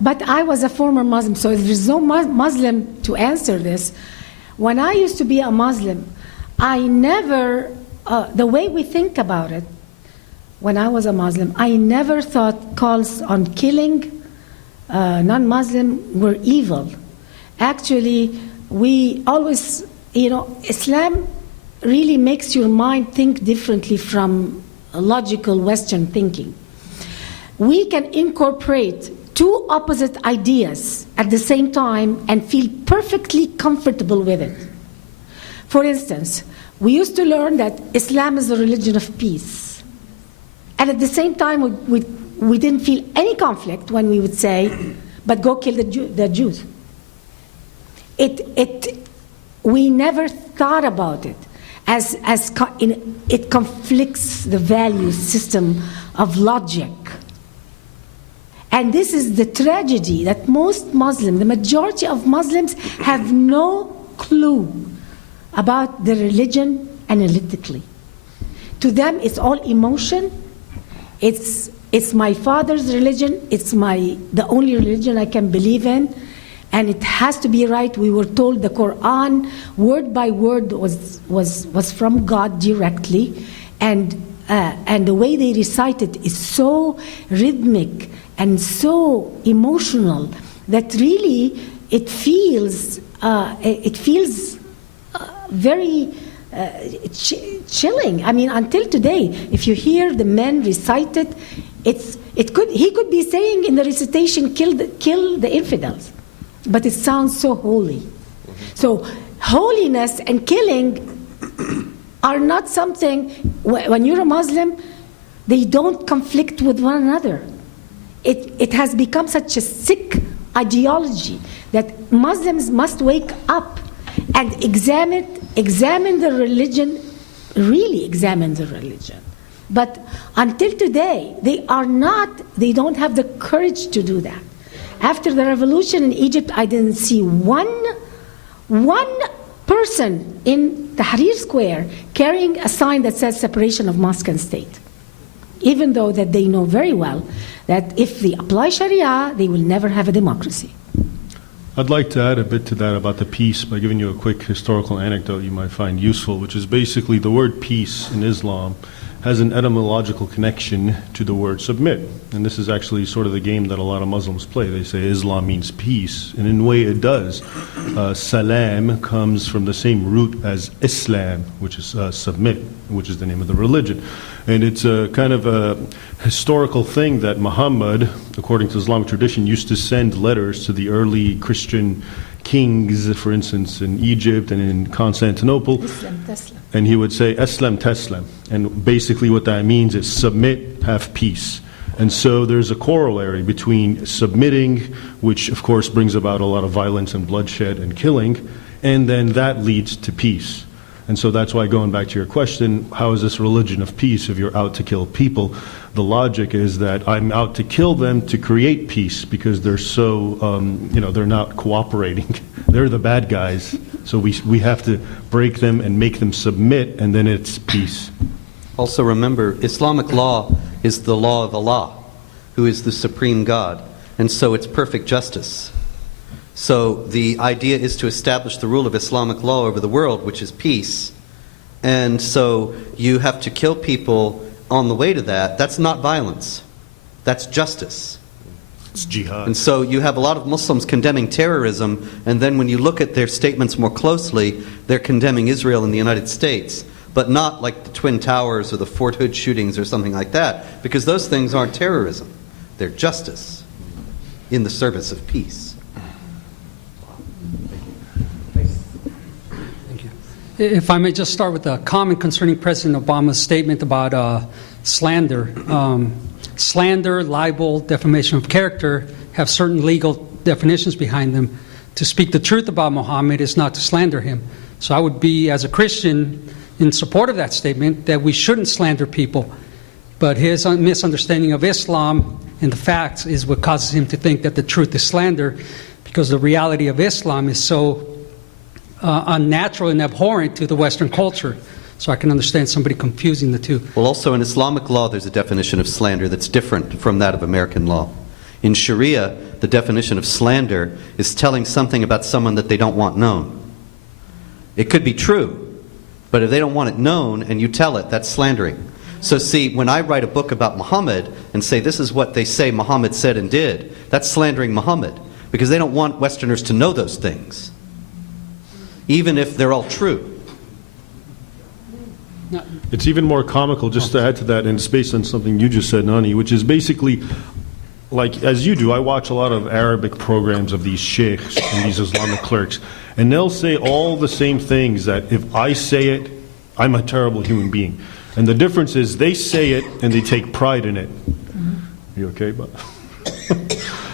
But I was a former Muslim, so there's no Muslim to answer this. When I used to be a Muslim, I never, the way we think about it, when I was a Muslim, I never thought calls on killing non-Muslim were evil. Actually, we always, Islam really makes your mind think differently from logical Western thinking. We can incorporate two opposite ideas at the same time and feel perfectly comfortable with it. For instance, we used to learn that Islam is a religion of peace. And at the same time, we didn't feel any conflict when we would say, but go kill the Jews. We never thought about it as it conflicts the value system of logic. And this is the tragedy that most Muslims, the majority of Muslims, have no clue about the religion analytically. To them, it's all emotion. It's my father's religion. It's the only religion I can believe in, and it has to be right. We were told the Quran, word by word, was from God directly, and the way they recite it is so rhythmic and so emotional that really it feels very chilling. I mean, until today, if you hear the men recite it, he could be saying in the recitation, kill the infidels, but it sounds so holy. So holiness and killing are not something, when you're a Muslim, they don't conflict with one another. It has become such a sick ideology that Muslims must wake up and examine the religion, really examine the religion. But until today, they don't have the courage to do that. After the revolution in Egypt, I didn't see one person in Tahrir Square carrying a sign that says separation of mosque and state, even though that they know very well that if they apply Sharia, they will never have a democracy. I'd like to add a bit to that about the peace by giving you a quick historical anecdote you might find useful, which is basically the word peace in Islam has an etymological connection to the word submit. And this is actually sort of the game that a lot of Muslims play. They say Islam means peace, and in a way it does. Salam comes from the same root as Islam, which is submit, which is the name of the religion. And it's a kind of a historical thing that Muhammad, according to Islamic tradition, used to send letters to the early Christian kings, for instance, in Egypt and in Constantinople. And he would say, Aslam Taslam. And basically what that means is submit, have peace. And so there's a corollary between submitting, which of course brings about a lot of violence and bloodshed and killing, and then that leads to peace. And so that's why, going back to your question, how is this religion of peace if you're out to kill people? The logic is that I'm out to kill them to create peace because they're so, they're not cooperating. They're the bad guys. So we have to break them and make them submit, and then it's peace. Also remember, Islamic law is the law of Allah, who is the supreme God. And so it's perfect justice. So the idea is to establish the rule of Islamic law over the world, which is peace. And so you have to kill people on the way to that. That's not violence. That's justice. It's jihad. And so you have a lot of Muslims condemning terrorism, and then when you look at their statements more closely, they're condemning Israel and the United States, but not like the Twin Towers or the Fort Hood shootings or something like that, because those things aren't terrorism. They're justice in the service of peace. If I may just start with a comment concerning President Obama's statement about slander. Slander, libel, defamation of character have certain legal definitions behind them. To speak the truth about Muhammad is not to slander him. So I would be, as a Christian, in support of that statement, that we shouldn't slander people. But his misunderstanding of Islam and the facts is what causes him to think that the truth is slander, because the reality of Islam is so unnatural and abhorrent to the Western culture. So I can understand somebody confusing the two. Well, also in Islamic law, there's a definition of slander that's different from that of American law. In Sharia, the definition of slander is telling something about someone that they don't want known. It could be true, but if they don't want it known and you tell it, that's slandering. So see, when I write a book about Muhammad and say this is what they say Muhammad said and did, that's slandering Muhammad, because they don't want Westerners to know those things, even if they're all true. It's even more comical, just to add to that, and it's based on something you just said, Nonie, which is basically, like, as you do, I watch a lot of Arabic programs of these sheikhs and these Islamic clerics, and they'll say all the same things that if I say it, I'm a terrible human being. And the difference is they say it and they take pride in it. You okay, Bob?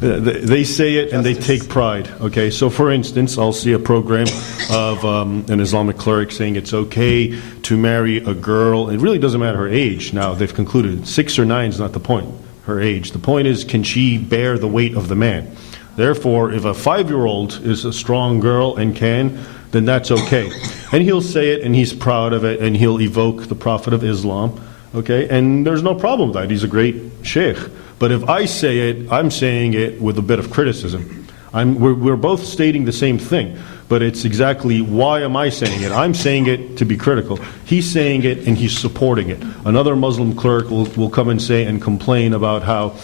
They say it and they take pride. Okay, so for instance, I'll see a program of an Islamic cleric saying it's okay to marry a girl. It really doesn't matter her age. Now, they've concluded 6 or 9 is not the point, her age. The point is, can she bear the weight of the man? Therefore, if a 5-year-old is a strong girl and can, then that's okay. And he'll say it and he's proud of it and he'll evoke the Prophet of Islam. Okay, and there's no problem with that. He's a great sheikh. But if I say it, I'm saying it with a bit of criticism. We're both stating the same thing, but it's exactly why am I saying it? I'm saying it to be critical. He's saying it and he's supporting it. Another Muslim cleric will come and say and complain about how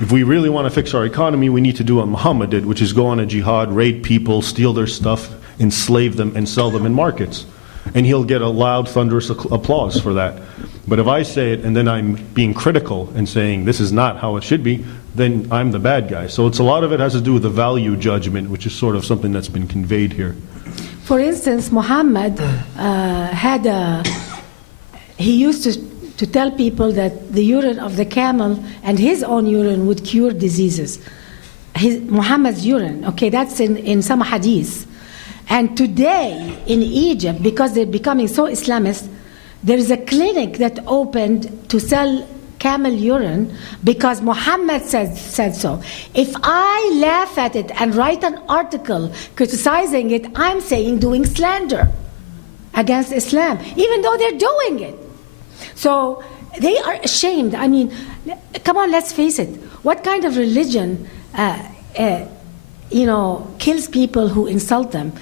if we really want to fix our economy, we need to do what Muhammad did, which is go on a jihad, raid people, steal their stuff, enslave them, and sell them in markets. And he'll get a loud, thunderous applause for that. But if I say it and then I'm being critical and saying this is not how it should be, then I'm the bad guy. So it's a lot of it has to do with the value judgment, which is sort of something that's been conveyed here. For instance, Muhammad he used to tell people that the urine of the camel and his own urine would cure diseases. Muhammad's urine, okay, that's in some hadith. And today in Egypt, because they're becoming so Islamist, there is a clinic that opened to sell camel urine because Muhammad said so. If I laugh at it and write an article criticizing it, I'm saying doing slander against Islam, even though they're doing it. So they are ashamed. I mean, come on, let's face it. What kind of religion kills people who insult them?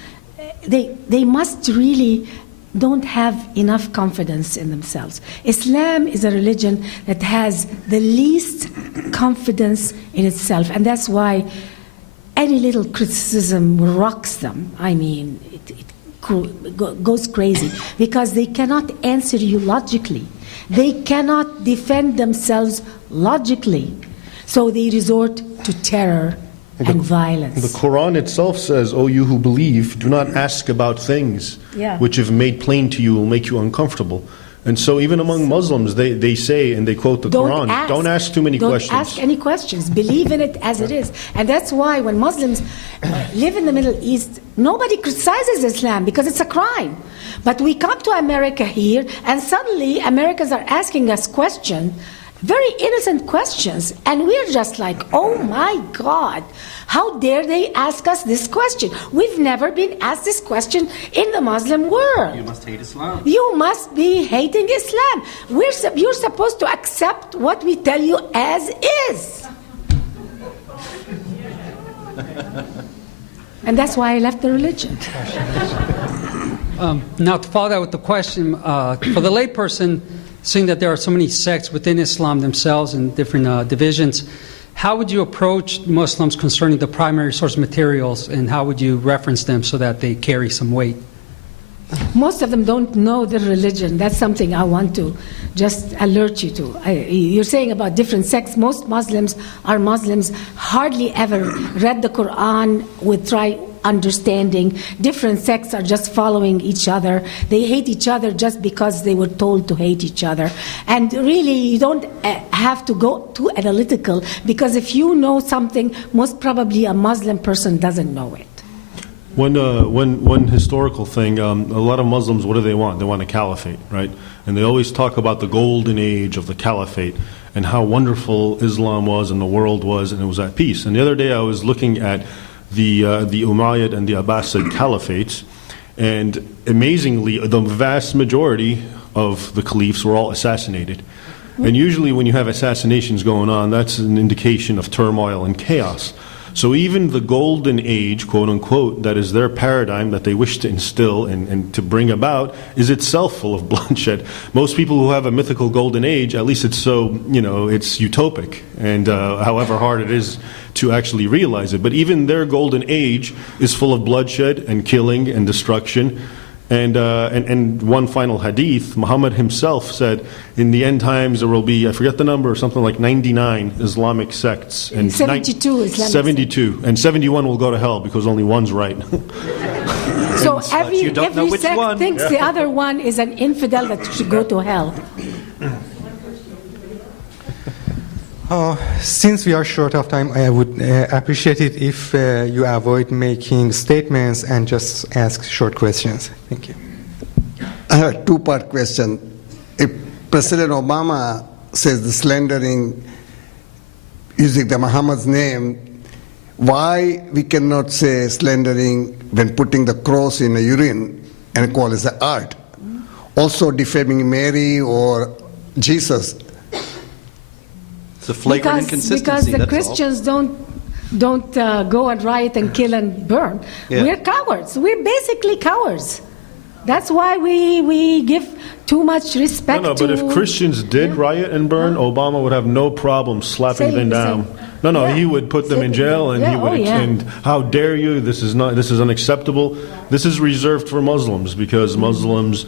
They must really don't have enough confidence in themselves. Islam is a religion that has the least confidence in itself, and that's why any little criticism rocks them. I mean, it goes crazy because they cannot answer you logically. They cannot defend themselves logically, so they resort to terror and violence. The Quran itself says, "O you who believe, do not ask about things which if made plain to you will make you uncomfortable." And so even among Muslims, they say, and they quote the Quran, don't ask too many questions. Don't ask any questions. Believe in it as it is. And that's why when Muslims live in the Middle East, nobody criticizes Islam because it's a crime. But we come to America here, and suddenly Americans are asking us questions, very innocent questions, and we're just like, oh my God, how dare they ask us this question? We've never been asked this question in the Muslim world. You must hate Islam. You must be hating Islam. You're supposed to accept what we tell you as is. And that's why I left the religion. Now, to follow that with the question, for the layperson, seeing that there are so many sects within Islam themselves and different divisions, how would you approach Muslims concerning the primary source materials, and how would you reference them so that they carry some weight? Most of them don't know the religion. That's something I want to just alert you to. You're saying about different sects. Most Muslims are Muslims, hardly ever read the Quran with understanding. Different sects are just following each other. They hate each other just because they were told to hate each other. And really, you don't have to go too analytical, because if you know something, most probably a Muslim person doesn't know it. One historical thing, a lot of Muslims, what do they want? They want a caliphate, right? And they always talk about the golden age of the caliphate and how wonderful Islam was and the world was, and it was at peace. And the other day I was looking at the Umayyad and the Abbasid caliphates, and amazingly, the vast majority of the caliphs were all assassinated. And usually when you have assassinations going on, that's an indication of turmoil and chaos. So even the golden age, quote unquote, that is their paradigm that they wish to instill and to bring about, is itself full of bloodshed. Most people who have a mythical golden age, at least it's so, it's utopic, and however hard it is to actually realize it. But even their golden age is full of bloodshed and killing and destruction. And one final hadith, Muhammad himself said, in the end times there will be, I forget the number, something like 99 Islamic sects. And 72 Islamic 72. And 71 will go to hell because only one's right. So you don't know every which sect one. thinks the other one is an infidel that should go to hell. Since we are short of time, I would appreciate it if you avoid making statements and just ask short questions. Thank you. I have a two-part question. If President Obama says the slandering using the Muhammad's name, why we cannot say slandering when putting the cross in a urine and call it the art? Also defaming Mary or Jesus. It's a flagrant inconsistency. Because the that's Christians don't go and riot and kill and burn. Yeah. We're cowards. We're basically cowards. That's why we give too much respect No, to... but if Christians did riot and burn, Obama would have no problem slapping them down. No, Yeah. he would put them in jail, and he would. And how dare you? This is unacceptable. This is reserved for Muslims because Muslims,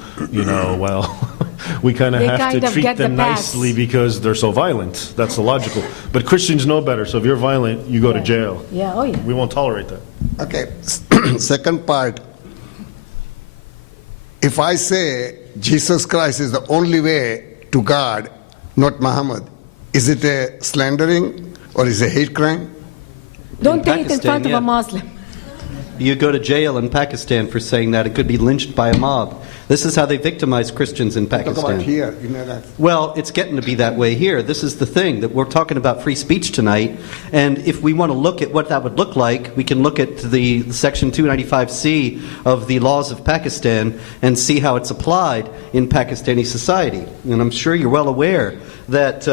we kind of They have kind to of treat get the them pass. nicely because they're so violent. That's the logical. But Christians know better. So if you're violent, you go to jail. Yeah, oh yeah. We won't tolerate that. Okay. Second part. If I say Jesus Christ is the only way to God, not Muhammad, is it a slandering or is it a hate crime? Don't In say it in Pakistan, front of yeah. a Muslim. You go to jail in Pakistan for saying that. It could be lynched by a mob. This is how they victimize Christians in Talk Pakistan. about here, that. Well, it's getting to be that way here. This is the thing, that we're talking about free speech tonight, and if we want to look at what that would look like, we can look at the Section 295C of the laws of Pakistan and see how it's applied in Pakistani society. And I'm sure you're well aware that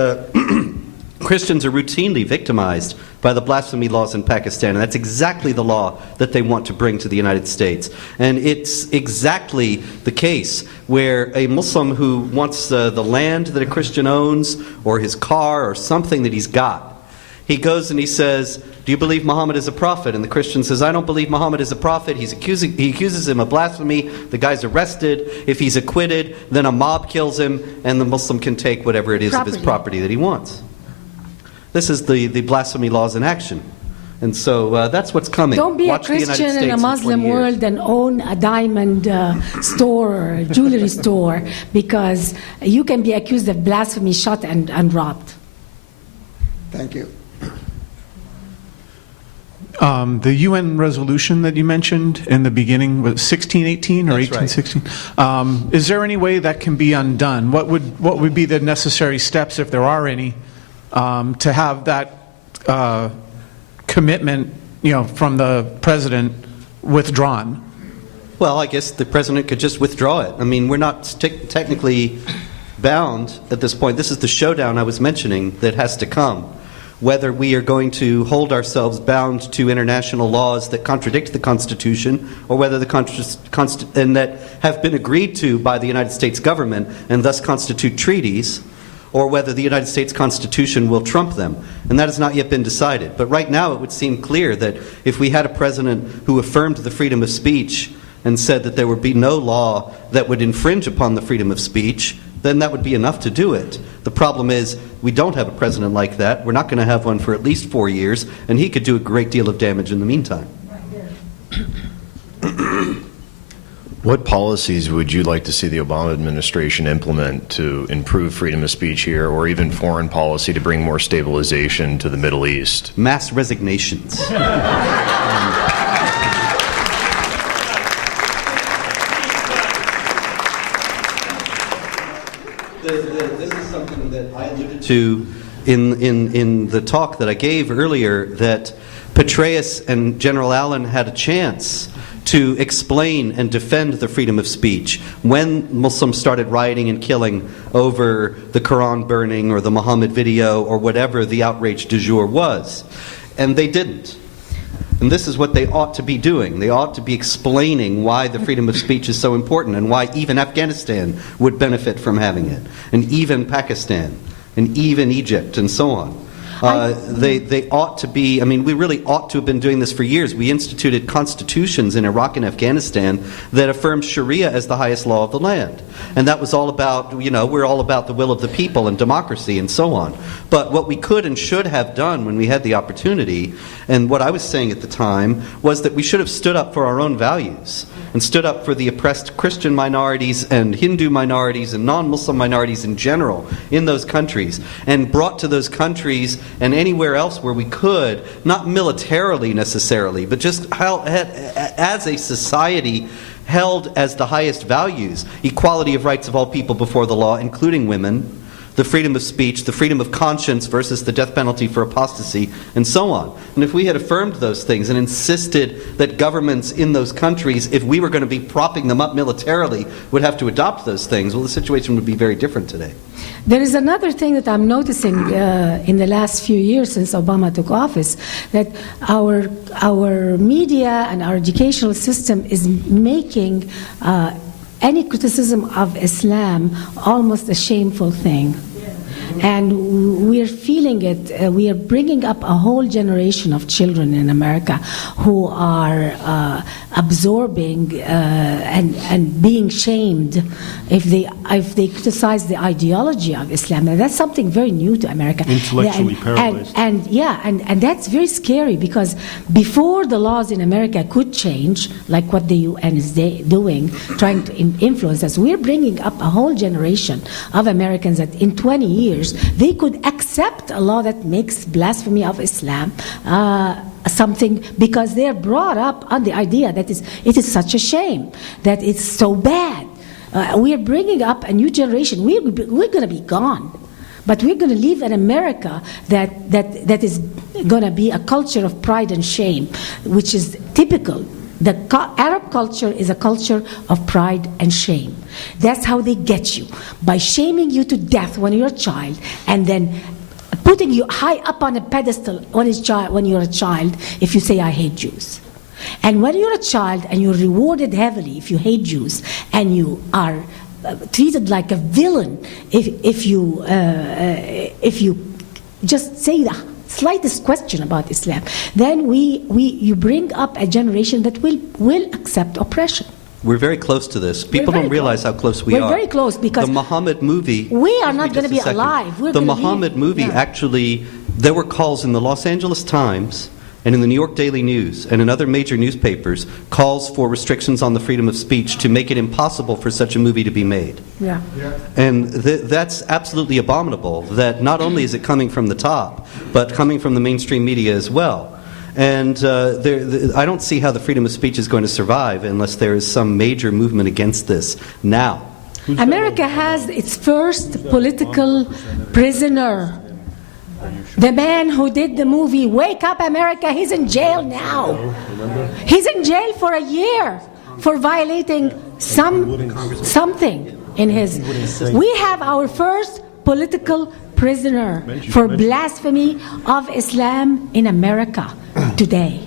Christians are routinely victimized by the blasphemy laws in Pakistan, and that's exactly the law that they want to bring to the United States. And it's exactly the case where a Muslim who wants the land that a Christian owns, or his car, or something that he's got, he goes and he says, "Do you believe Muhammad is a prophet?" And the Christian says, "I don't believe Muhammad is a prophet." He accuses him of blasphemy. The guy's arrested. If he's acquitted, then a mob kills him, and the Muslim can take whatever it is of his property that he wants. This is the blasphemy laws in action. And so that's what's coming. Don't be Watch a Christian in a Muslim world and own a diamond store or a jewelry store, because you can be accused of blasphemy, shot and robbed. Thank you. The UN resolution that you mentioned in the beginning was 1618 or That's right. 1816. Is there any way that can be undone? What would be the necessary steps, if there are any, to have that commitment, from the president withdrawn? Well, I guess the president could just withdraw it. I mean, we're not technically bound at this point. This is the showdown I was mentioning that has to come. Whether we are going to hold ourselves bound to international laws that contradict the Constitution, or whether and that have been agreed to by the United States government and thus constitute treaties, or whether the United States Constitution will trump them. And that has not yet been decided. But right now it would seem clear that if we had a president who affirmed the freedom of speech and said that there would be no law that would infringe upon the freedom of speech, then that would be enough to do it. The problem is we don't have a president like that. We're not going to have one for at least 4 years, and he could do a great deal of damage in the meantime. What policies would you like to see the Obama administration implement to improve freedom of speech here, or even foreign policy to bring more stabilization to the Middle East? Mass resignations. This is something that I alluded to in the talk that I gave earlier, that Petraeus and General Allen had a chance to explain and defend the freedom of speech when Muslims started rioting and killing over the Quran burning or the Muhammad video or whatever the outrage du jour was. And they didn't. And this is what they ought to be doing. They ought to be explaining why the freedom of speech is so important and why even Afghanistan would benefit from having it, and even Pakistan, and even Egypt, and so on. They ought to be, I mean, we really ought to have been doing this for years. We instituted constitutions in Iraq and Afghanistan that affirmed Sharia as the highest law of the land. And that was all about, we're all about the will of the people and democracy and so on. But what we could and should have done when we had the opportunity, and what I was saying at the time, was that we should have stood up for our own values and stood up for the oppressed Christian minorities and Hindu minorities and non-Muslim minorities in general in those countries, and brought to those countries and anywhere else where we could, not militarily necessarily, but just as a society held as the highest values, equality of rights of all people before the law, including women, the freedom of speech, the freedom of conscience versus the death penalty for apostasy, and so on. And if we had affirmed those things and insisted that governments in those countries, if we were going to be propping them up militarily, would have to adopt those things, well, the situation would be very different today. There is another thing that I'm noticing in the last few years since Obama took office, that our media and our educational system is making any criticism of Islam almost a shameful thing. And we're feeling it. We are bringing up a whole generation of children in America who are absorbing and being shamed if they criticize the ideology of Islam. And that's something very new to America. Intellectually paralyzed. And that's very scary, because before the laws in America could change, like what the UN is doing, trying to influence us, we're bringing up a whole generation of Americans that in 20 years they could accept a law that makes blasphemy of Islam something, because they're brought up on the idea that it is such a shame, that it's so bad. We are bringing up a new generation. We're going to be gone. But we're going to live in America that is going to be a culture of pride and shame, which is typical. The Arab culture is a culture of pride and shame. That's how they get you, by shaming you to death when you're a child, and then putting you high up on a pedestal when you're a child if you say, I hate Jews. And when you're a child and you're rewarded heavily if you hate Jews, and you are treated like a villain if you just say the slightest question about Islam, then you bring up a generation that will accept oppression. We're very close to this. People don't realize how close we are. We're very close, because the Muhammad movie. We are not going to be alive. The Muhammad movie, actually, there were calls in the Los Angeles Times and in the New York Daily News and in other major newspapers, calls for restrictions on the freedom of speech to make it impossible for such a movie to be made. Yeah. And that's absolutely abominable, that not only is it coming from the top, but coming from the mainstream media as well. And I don't see how the freedom of speech is going to survive unless there is some major movement against this now. America has its first political prisoner. The man who did the movie Wake Up America, he's in jail now. He's in jail for a year for violating something in his. We have our first political prisoner for blasphemy of Islam in America today.